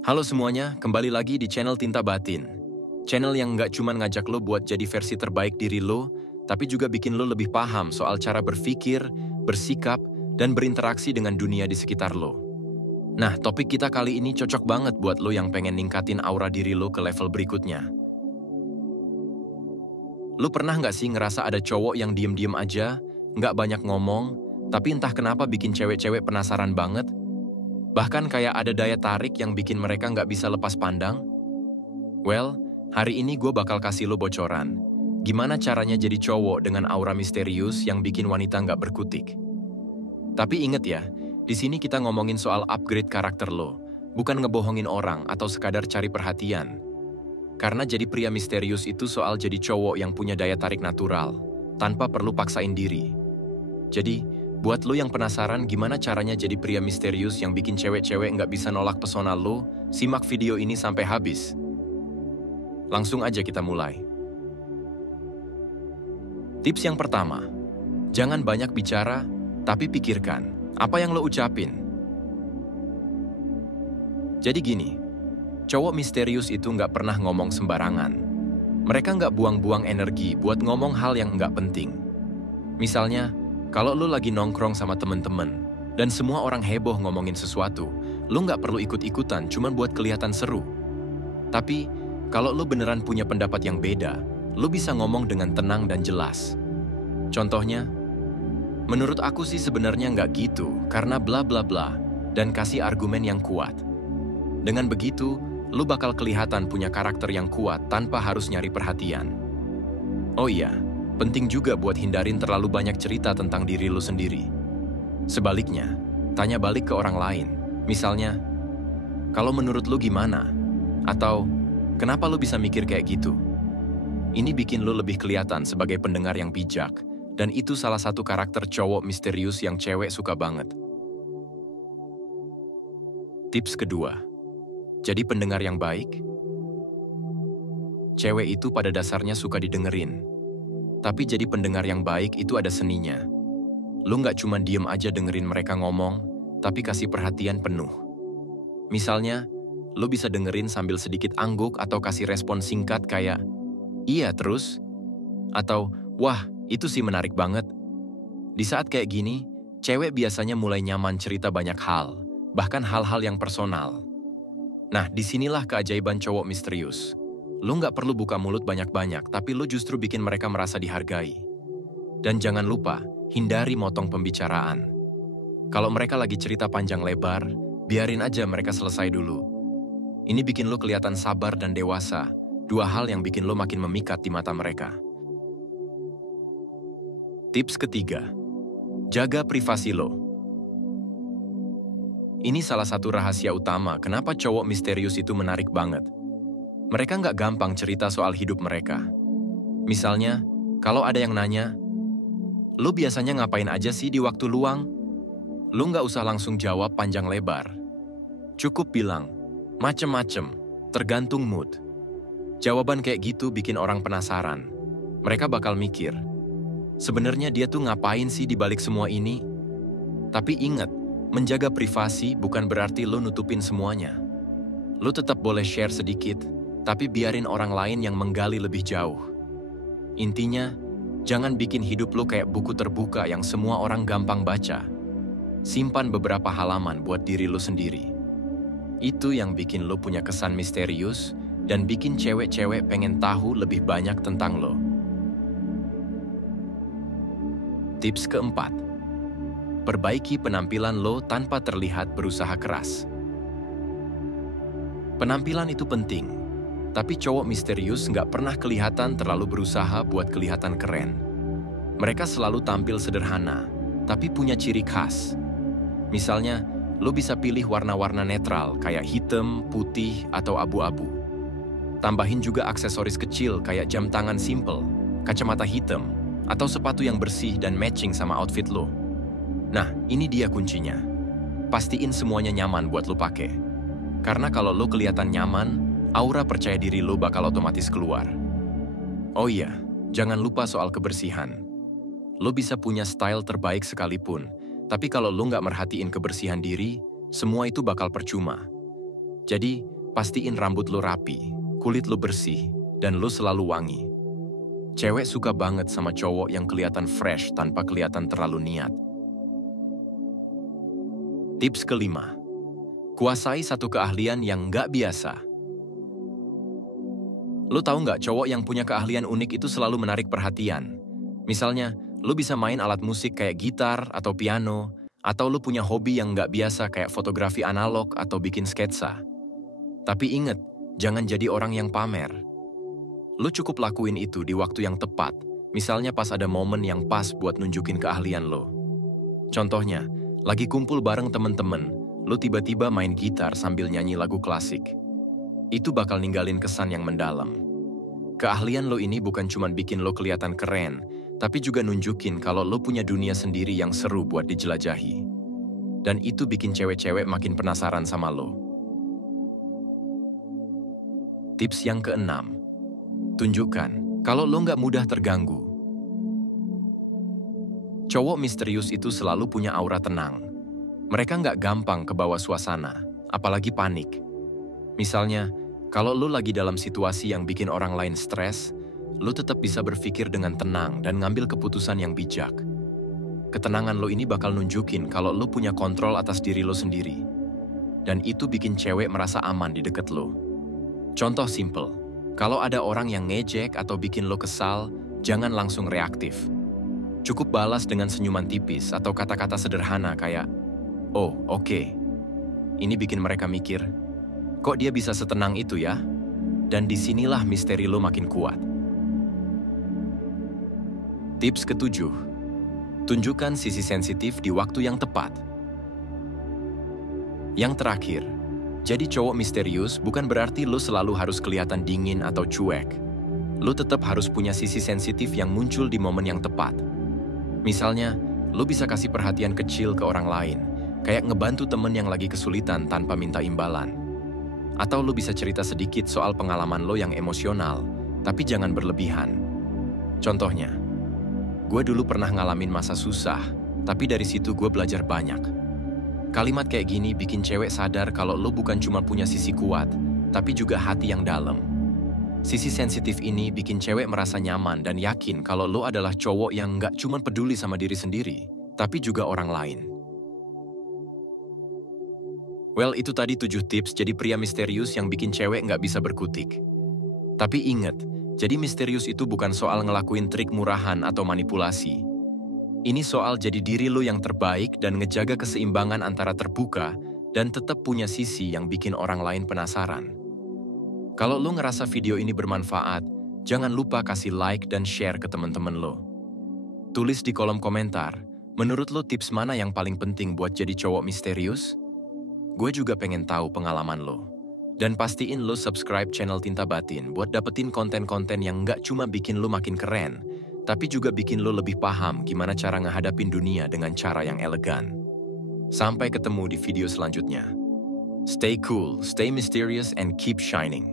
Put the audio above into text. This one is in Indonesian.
Halo semuanya, kembali lagi di channel Tinta Batin. Channel yang nggak cuma ngajak lo buat jadi versi terbaik diri lo, tapi juga bikin lo lebih paham soal cara berpikir, bersikap, dan berinteraksi dengan dunia di sekitar lo. Nah, topik kita kali ini cocok banget buat lo yang pengen ningkatin aura diri lo ke level berikutnya. Lo pernah nggak sih ngerasa ada cowok yang diem-diem aja, nggak banyak ngomong, tapi entah kenapa bikin cewek-cewek penasaran banget? Bahkan kayak ada daya tarik yang bikin mereka nggak bisa lepas pandang? Well, hari ini gue bakal kasih lo bocoran. Gimana caranya jadi cowok dengan aura misterius yang bikin wanita nggak berkutik. Tapi inget ya, di sini kita ngomongin soal upgrade karakter lo, bukan ngebohongin orang atau sekadar cari perhatian. Karena jadi pria misterius itu soal jadi cowok yang punya daya tarik natural, tanpa perlu paksain diri. Jadi, buat lo yang penasaran gimana caranya jadi pria misterius yang bikin cewek-cewek nggak bisa nolak pesona lo, simak video ini sampai habis. Langsung aja kita mulai. Tips yang pertama, jangan banyak bicara, tapi pikirkan apa yang lo ucapin. Jadi gini, cowok misterius itu nggak pernah ngomong sembarangan. Mereka nggak buang-buang energi buat ngomong hal yang nggak penting. Misalnya, kalau lo lagi nongkrong sama temen-temen, dan semua orang heboh ngomongin sesuatu, lo nggak perlu ikut-ikutan cuman buat kelihatan seru. Tapi, kalau lo beneran punya pendapat yang beda, lo bisa ngomong dengan tenang dan jelas. Contohnya, menurut aku sih sebenarnya nggak gitu, karena bla bla bla, dan kasih argumen yang kuat. Dengan begitu, lo bakal kelihatan punya karakter yang kuat tanpa harus nyari perhatian. Oh iya, penting juga buat hindarin terlalu banyak cerita tentang diri lo sendiri. Sebaliknya, tanya balik ke orang lain. Misalnya, kalau menurut lo gimana? Atau, kenapa lo bisa mikir kayak gitu? Ini bikin lo lebih kelihatan sebagai pendengar yang bijak, dan itu salah satu karakter cowok misterius yang cewek suka banget. Tips kedua, jadi pendengar yang baik. Cewek itu pada dasarnya suka didengerin. Tapi jadi pendengar yang baik itu ada seninya. Lo nggak cuma diem aja dengerin mereka ngomong, tapi kasih perhatian penuh. Misalnya, lo bisa dengerin sambil sedikit angguk atau kasih respon singkat kayak, "Iya terus?" Atau, "Wah, itu sih menarik banget." Di saat kayak gini, cewek biasanya mulai nyaman cerita banyak hal, bahkan hal-hal yang personal. Nah, disinilah keajaiban cowok misterius. Lo nggak perlu buka mulut banyak-banyak, tapi lo justru bikin mereka merasa dihargai. Dan jangan lupa, hindari motong pembicaraan. Kalau mereka lagi cerita panjang lebar, biarin aja mereka selesai dulu. Ini bikin lo kelihatan sabar dan dewasa, dua hal yang bikin lo makin memikat di mata mereka. Tips ketiga, jaga privasi lo. Ini salah satu rahasia utama kenapa cowok misterius itu menarik banget. Mereka nggak gampang cerita soal hidup mereka. Misalnya, kalau ada yang nanya, "Lo biasanya ngapain aja sih di waktu luang?" Lo nggak usah langsung jawab panjang lebar. Cukup bilang, "Macem-macem, tergantung mood." Jawaban kayak gitu bikin orang penasaran. Mereka bakal mikir, sebenarnya dia tuh ngapain sih di balik semua ini? Tapi ingat, menjaga privasi bukan berarti lo nutupin semuanya. Lo tetap boleh share sedikit, tapi biarin orang lain yang menggali lebih jauh. Intinya, jangan bikin hidup lo kayak buku terbuka yang semua orang gampang baca. Simpan beberapa halaman buat diri lo sendiri. Itu yang bikin lo punya kesan misterius dan bikin cewek-cewek pengen tahu lebih banyak tentang lo. Tips keempat, perbaiki penampilan lo tanpa terlihat berusaha keras. Penampilan itu penting, tapi cowok misterius nggak pernah kelihatan terlalu berusaha buat kelihatan keren. Mereka selalu tampil sederhana, tapi punya ciri khas. Misalnya, lo bisa pilih warna-warna netral kayak hitam, putih, atau abu-abu. Tambahin juga aksesoris kecil kayak jam tangan simple, kacamata hitam, atau sepatu yang bersih dan matching sama outfit lo. Nah, ini dia kuncinya. Pastiin semuanya nyaman buat lo pakai. Karena kalau lo kelihatan nyaman, aura percaya diri lo bakal otomatis keluar. Oh iya, jangan lupa soal kebersihan. Lo bisa punya style terbaik sekalipun, tapi kalau lo nggak merhatiin kebersihan diri, semua itu bakal percuma. Jadi, pastiin rambut lo rapi, kulit lo bersih, dan lo selalu wangi. Cewek suka banget sama cowok yang kelihatan fresh tanpa kelihatan terlalu niat. Tips kelima, kuasai satu keahlian yang nggak biasa. Lo tahu nggak cowok yang punya keahlian unik itu selalu menarik perhatian? Misalnya, lo bisa main alat musik kayak gitar atau piano, atau lo punya hobi yang nggak biasa kayak fotografi analog atau bikin sketsa. Tapi inget, jangan jadi orang yang pamer. Lo cukup lakuin itu di waktu yang tepat, misalnya pas ada momen yang pas buat nunjukin keahlian lo. Contohnya, lagi kumpul bareng temen-temen, lo tiba-tiba main gitar sambil nyanyi lagu klasik. Itu bakal ninggalin kesan yang mendalam. Keahlian lo ini bukan cuma bikin lo kelihatan keren, tapi juga nunjukin kalau lo punya dunia sendiri yang seru buat dijelajahi. Dan itu bikin cewek-cewek makin penasaran sama lo. Tips yang keenam, tunjukkan kalau lo nggak mudah terganggu. Cowok misterius itu selalu punya aura tenang. Mereka nggak gampang kebawa suasana, apalagi panik. Misalnya, kalau lo lagi dalam situasi yang bikin orang lain stres, lo tetap bisa berpikir dengan tenang dan ngambil keputusan yang bijak. Ketenangan lo ini bakal nunjukin kalau lo punya kontrol atas diri lo sendiri. Dan itu bikin cewek merasa aman di deket lo. Contoh simple, kalau ada orang yang ngejek atau bikin lo kesal, jangan langsung reaktif. Cukup balas dengan senyuman tipis atau kata-kata sederhana kayak, "Oh, oke." Ini bikin mereka mikir, kok dia bisa setenang itu ya? Dan disinilah misteri lo makin kuat. Tips ketujuh, tunjukkan sisi sensitif di waktu yang tepat. Yang terakhir, jadi cowok misterius bukan berarti lo selalu harus kelihatan dingin atau cuek. Lo tetap harus punya sisi sensitif yang muncul di momen yang tepat. Misalnya, lo bisa kasih perhatian kecil ke orang lain, kayak ngebantu temen yang lagi kesulitan tanpa minta imbalan. Atau lo bisa cerita sedikit soal pengalaman lo yang emosional, tapi jangan berlebihan. Contohnya, gue dulu pernah ngalamin masa susah, tapi dari situ gue belajar banyak. Kalimat kayak gini bikin cewek sadar kalau lo bukan cuma punya sisi kuat, tapi juga hati yang dalam. Sisi sensitif ini bikin cewek merasa nyaman dan yakin kalau lo adalah cowok yang nggak cuma peduli sama diri sendiri, tapi juga orang lain. Well, itu tadi 7 tips jadi pria misterius yang bikin cewek nggak bisa berkutik. Tapi ingat, jadi misterius itu bukan soal ngelakuin trik murahan atau manipulasi. Ini soal jadi diri lo yang terbaik dan ngejaga keseimbangan antara terbuka dan tetap punya sisi yang bikin orang lain penasaran. Kalau lo ngerasa video ini bermanfaat, jangan lupa kasih like dan share ke teman-teman lo. Tulis di kolom komentar, menurut lo tips mana yang paling penting buat jadi cowok misterius? Gue juga pengen tahu pengalaman lo. Dan pastiin lo subscribe channel Tinta Batin buat dapetin konten-konten yang nggak cuma bikin lo makin keren, tapi juga bikin lo lebih paham gimana cara ngehadapin dunia dengan cara yang elegan. Sampai ketemu di video selanjutnya. Stay cool, stay mysterious, and keep shining.